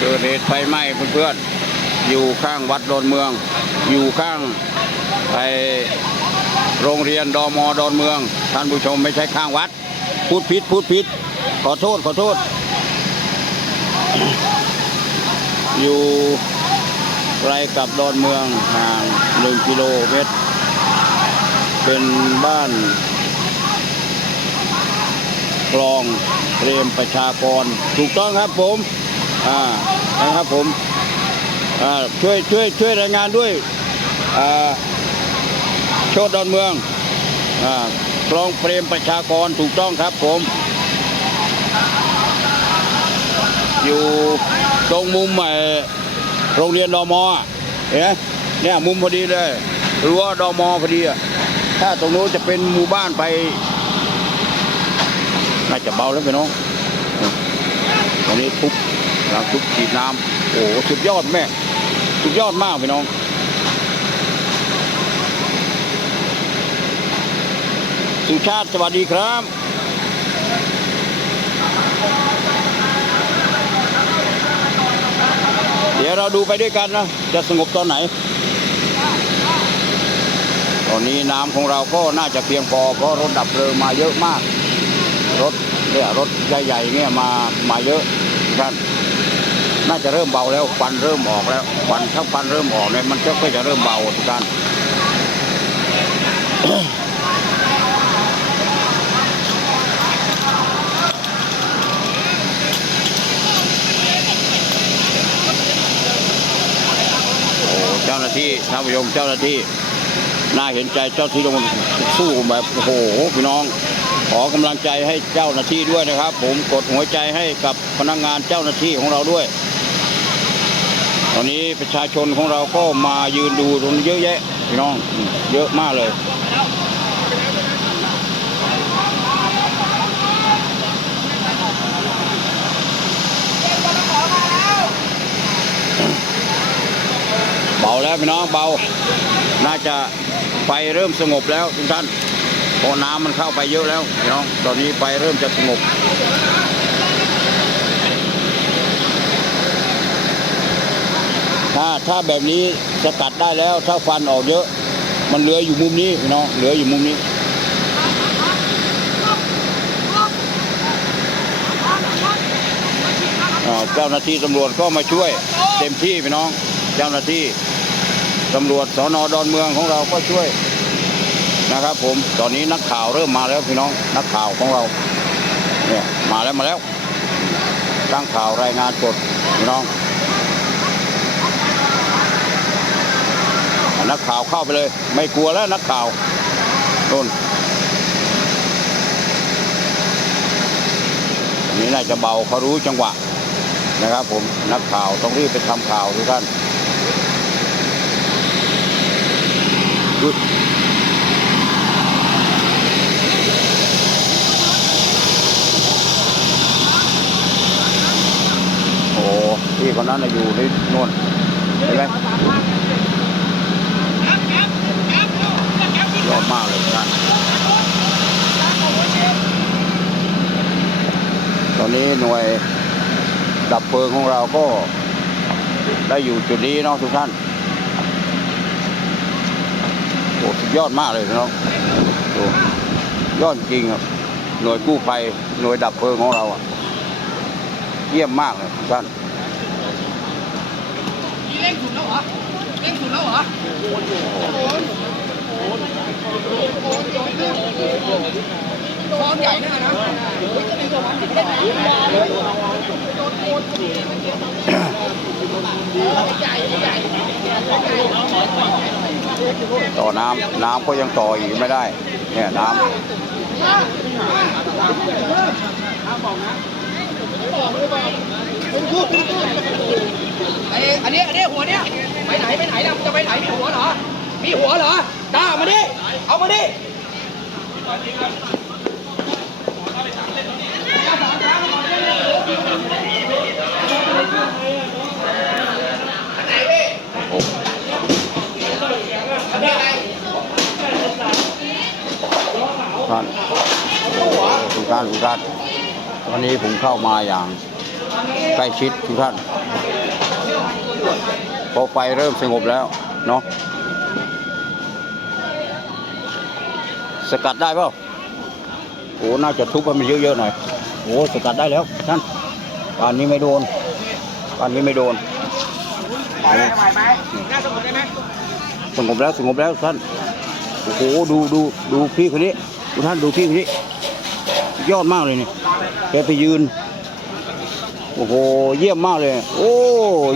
เกิดเหตุไฟไหม้เพื่อนๆอยู่ข้างวัดดอนเมือง อยู่ข้างไอโรงเรียนดอมอดอนเมือง ท่านผู้ชมไม่ใช่ข้างวัด พูดผิดพูดผิด ขอโทษขอโทษ อยู่ไกลกับดอนเมืองห่างหนึ่งกิโลเมตร เป็นบ้านคลองเตรียมประชากร ถูกต้องครับผม อ่านะครับผมอ่าช่วยช่วยช่วยรายงานด้วยอ่าโชดดอนเมืองอ่าคลองเปรมประชากรถูกต้องครับผม อยู่ตรงมุมไอ้โรงเรียนดอมอเห็นเนี่ยมุมพอดีเลยรั้วดอมอพอดีอะถ้าตรงโน้นจะเป็นหมู่บ้านไปน่าจะเบาแล้วพี่น้องตอนนี้ทุบ หลังทุบฉีดน้ำโอ้โหสุดยอดแม่สุดยอดมากพี่น้องสุชาติสวัสดีครับเดี๋ยวเราดูไปด้วยกันนะ จะสงบตอนไหน ตอนนี้น้ำของเราก็น่าจะเพียงพอเพราะรถดับเพลิงมาเยอะมาก รถเนี่ยรถใหญ่ๆเนี่ยมามาเยอะท่าน น่าจะเริ่มเบาแล้วควันเริ่มออกแล้วควันถ้าควันเริ่มออกเนี่ยมันก็จะเริ่มเบาทุกท่านโอ้เจ้าหน้าที่ท่านผู้ชมเจ้าหน้าที่น่าเห็นใจเจ้าที่ต้องสู้แบบโอ้โหพี่น้อง ขอกำลังใจให้เจ้าหน้าที่ด้วยนะครับ ผมกดหัวใจให้กับพนักงานเจ้าหน้าที่ของเราด้วย ตอนนี้ประชาชนของเราก็มายืนดูตรงนี้เยอะแยะพี่น้องเยอะมากเลยเบาแล้วพี่น้องเบา น่าจะไฟเริ่มสงบแล้วทุกท่าน เพราะน้ำมันเข้าไปเยอะแล้วพี่น้องตอนนี้ไฟเริ่มจะสงบถ้าถ้าแบบนี้สกัดได้แล้วถ้าฟันออกเยอะ มันเหลืออยู่มุมนี้พี่น้องเหลืออยู่มุมนี้เจ้าหน้าที่ตำรวจก็มาช่วย เต็มที่พี่น้อง เจ้าหน้าที่ตำรวจสอนอดอนเมืองของเราก็ช่วย นะครับ ผมตอนนี้นักข่าวเริ่มมาแล้วพี่น้องนักข่าวของเราเนี่ยมาแล้วมาแล้วตั้งข่าวรายงานสดพี่น้องนักข่าวเข้าไปเลย ไม่กลัวแล้วนักข่าวนู่นนนี้น่าจะเบาเขารู้จังหวะนะครับ ผมนักข่าวต้องรีบไปทำข่าวทุกท่านหยุดโอ้ พี่คนนั้นน่ะอยู่ในโน่นเห็นไหมยอดมากเลยท่านตอนนี้หน่วยดับเพลิงของเราก็ได้อยู่จุดนี้เนาะทุกท่านโอ้สุดยอดมากเลยเนาะโอ้ยอดจริงครับ หน่วยกู้ภัยหน่วยดับเพลิงของเราอะเยี่ยมมากเลยทุกท่าน สุดแล้วเหรอเร่งสุดแล้วเหรอช้อนใหญ่นะนะต่อน้ำน้ำก็ยังต่ออีกไม่ได้ เนี่ยน้ำ ไอ้อันนี้อันนี้หัวเนี้ยไปไหนไปไหนนะจะไปไหนมีหัวเหรอ มีหัวเหรอจ้ามาดิ เอามาดิท่านทุกานทุกท่าน วันนี้ผมเข้ามาอย่างใกล้ชิดทุกท่านพอไฟเริ่มสงบแล้วเนาะสกัดได้เปล่าโอ้น่าจะทุบให้มันเยอะๆหน่อยโอ้สกัดได้แล้วท่านป่านนี้ไม่โดนป่านนี้ไม่โดนปล่อยไหมปล่อยไหมน่าสงบได้ไหมสงบแล้วสงบแล้วท่านโอ้โหดูดูดูพี่คนนี้ท่านดูพี่คนนี้ยอดมากเลยนี่ แกไปยืน โอ้โห เยี่ยมมากเลย โอ้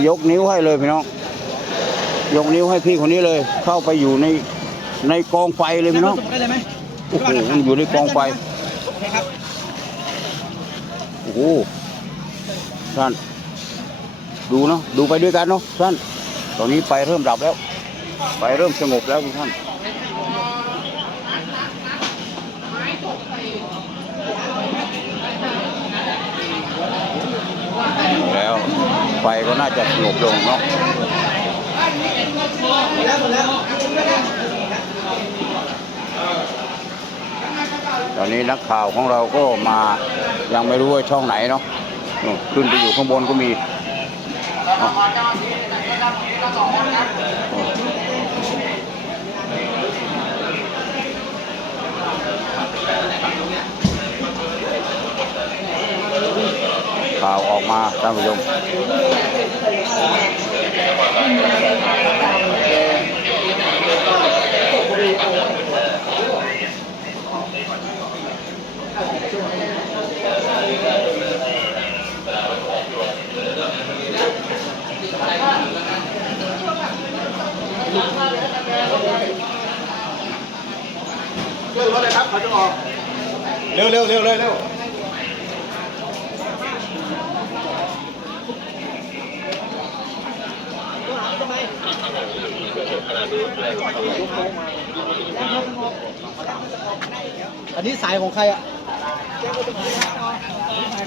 ยกนิ้วให้เลยพี่น้อง ยกนิ้วให้พี่คนนี้เลย เข้าไปอยู่ในในกองไฟเลยพี่น้องสงบได้เลยไหมโอ้โหมันอยู่ในกองไฟโอเคครับโอ้โหท่านดูเนาะ ดูไปด้วยกันเนาะท่าน ตอนนี้ไฟเริ่มดับแล้ว ไฟเริ่มสงบแล้วทุกท่าน แล้วไฟก็น่าจะสงบลงเนาะตอนนี้นักข่าวของเราก็มายังไม่รู้ว่าช่องไหนเนาะขึ้นไปอยู่ข้างบนก็มี เนาะข่าวออกมาท่านผู้ชม เร็วรถเลยครับเขาจะออกเร็วเร็วเร็ว อันนี้สายของใครอะ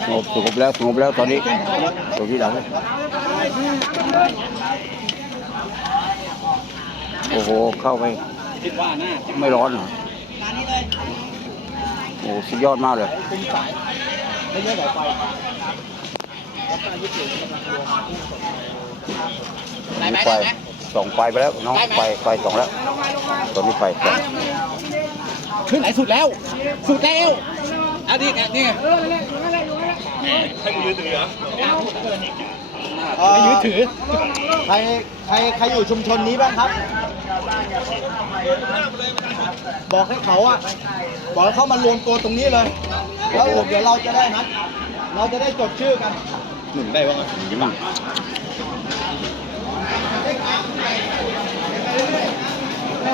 สงบสงบแล้วสงบแล้วตอนนี้ตรงที่หลังโอ้โห เข้าไปคิดว่าน่าจะไม่ร้อนเหรอร้านนี้เลยโอ้สุดยอดมากเลยเป็นสายไม่เยอะสายไฟได้ไหมไฟได้ไหม ส่องไฟไปแล้วน้องไฟไฟส่องแล้วตอนนี้ไฟส่องขึ้นไหนสุดแล้ว สุดแล้วอันนี้ไงนี่ไงให้ยืนถือเหรอให้ยืนถือ ใครใครใครอยู่ชุมชนนี้บ้างครับ บอกให้เขาอะ บอกให้เขามารวมตัวตรงนี้เลย แล้วเดี๋ยวเราจะได้นัดเราจะได้จดชื่อกันหนึ่งได้บ้างอืม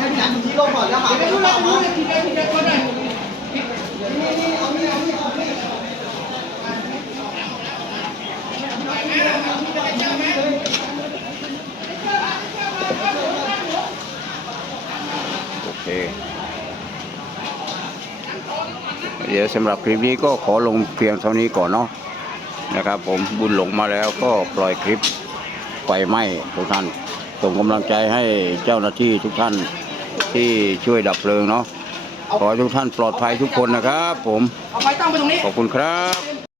ให้พี่หนันที่ลงก่อนแล้วหาไปรู้แล้วรู้โอเคเดี๋ยวสำหรับคลิปนี้ก็ขอลงเพียงเท่านี้ก่อนเนาะนะครับ ผมบุญหลงมาแล้วก็ปล่อยคลิปไฟไหม้ทุกท่านส่งกำลังใจให้เจ้าหน้าที่ทุกท่าน ที่ช่วยดับเพลิงเนาะขอให้ทุกท่านปลอดภัยทุกคนนะครับ ผม เอาไฟตั้งไปตรงนี้ ขอบคุณครับ